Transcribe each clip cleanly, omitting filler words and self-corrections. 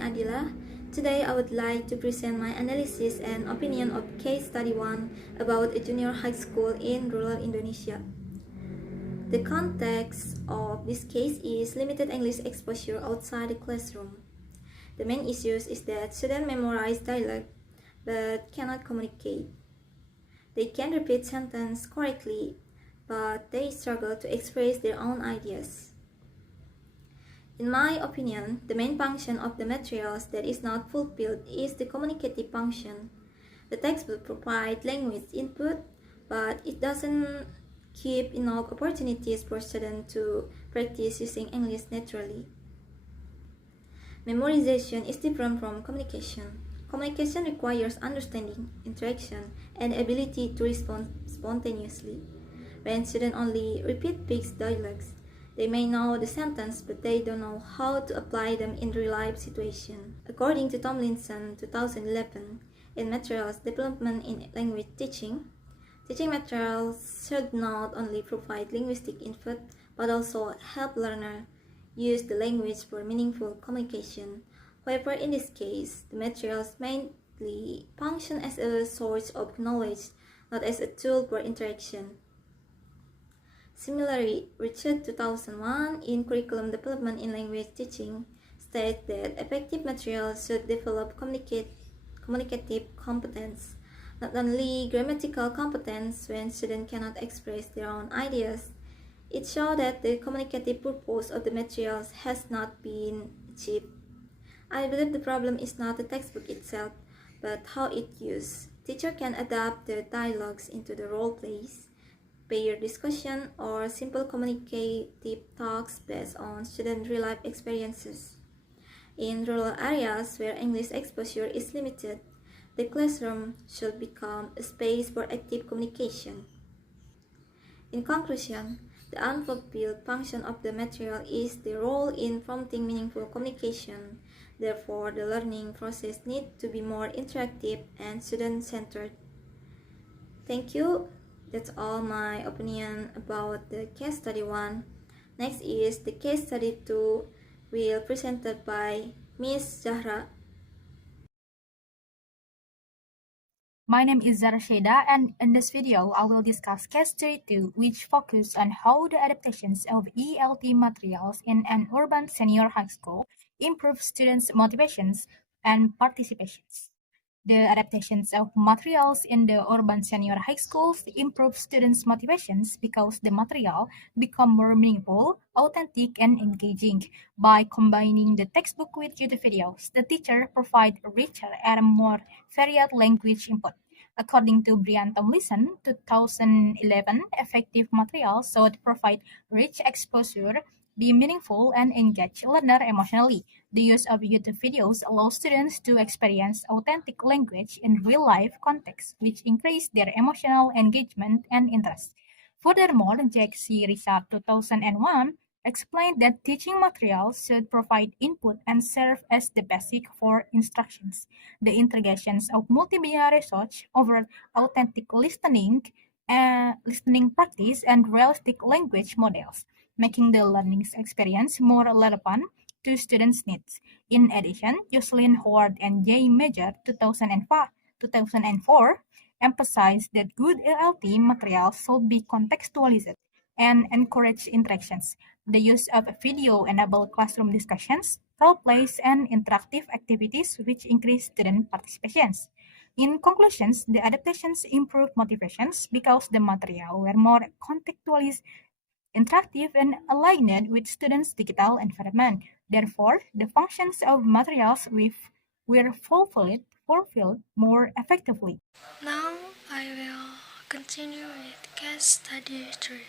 Adila. Today I would like to present my analysis and opinion of case study 1 about a junior high school in rural Indonesia. The context of this case is limited English exposure outside the classroom. The main issue is that students memorize dialogue but cannot communicate. They can repeat sentences correctly, but they struggle to express their own ideas. In my opinion, the main function of the materials that is not fulfilled is the communicative function. The textbook provides language input, but it doesn't give enough opportunities for students to practice using English naturally. Memorization is different from communication. Communication requires understanding, interaction, and ability to respond spontaneously. When students only repeat fixed dialogues, they may know the sentence, but they don't know how to apply them in real-life situations. According to Tomlinson, 2011, in Materials Development in Language Teaching, teaching materials should not only provide linguistic input, but also help learners use the language for meaningful communication. However, in this case, the materials mainly function as a source of knowledge, not as a tool for interaction. Similarly, Richard 2001 in Curriculum Development in Language Teaching states that effective materials should develop communicative competence, not only grammatical competence when students cannot express their own ideas. It shows that the communicative purpose of the materials has not been achieved. I believe the problem is not the textbook itself, but how it's used. Teacher can adapt the dialogues into the role plays, pair discussion, or simple communicative talks based on student real-life experiences. In rural areas where English exposure is limited, the classroom should become a space for active communication. In conclusion, the unfulfilled function of the material is the role in prompting meaningful communication. Therefore, the learning process needs to be more interactive and student-centered. Thank you. That's all my opinion about the case study 1. Next is the case study 2, will presented by Miss Zahra. My name is Zara Sheda, and in this video, I will discuss case study 2, which focus on how the adaptations of ELT materials in an urban senior high school improve students' motivations and participations. The adaptations of materials in the urban senior high schools improve students' motivations because the material become more meaningful, authentic, and engaging. By combining the textbook with YouTube videos, the teacher provide richer and more varied language input. According to Brian Tomlinson, 2011, effective materials should provide rich exposure, be meaningful, and engage learner emotionally. The use of YouTube videos allows students to experience authentic language in real-life context, which increase their emotional engagement and interest. Furthermore, Jack C. Richard 2001 explained that teaching materials should provide input and serve as the basic for instructions. The integrations of multimedia research over authentic listening practice and realistic language models, making the learning experience more relevant to students' needs. In addition, Jocelyn Howard and J. Major 2004 emphasized that good ELT materials should be contextualized and encourage interactions. The use of video-enabled classroom discussions, role plays, and interactive activities which increase student participations. In conclusions, the adaptations improve motivations because the material were more contextualized, interactive, and aligned with students' digital environment. Therefore, the functions of materials were fulfilled more effectively. Now I will continue with case study 3.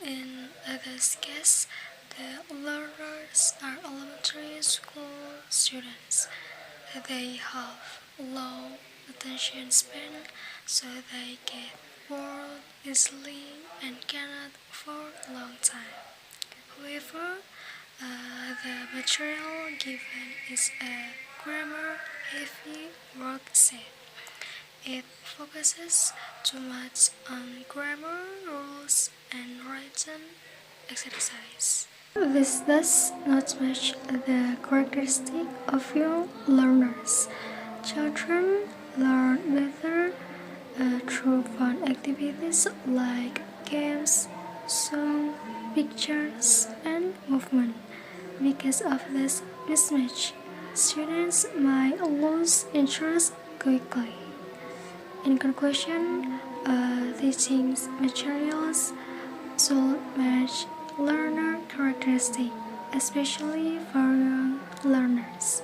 In this case, the learners are elementary school students. They have low attention span, so they get bored easily and cannot for a long time. However, the material given is a grammar-heavy worksheet. It focuses too much on grammar rules and written exercise. This does not match the characteristic of young learners. Children learn better through fun activities like games, song, pictures, and movement. Because of this mismatch, students might lose interest quickly. In conclusion, teaching materials should match learner characteristics, especially for young learners.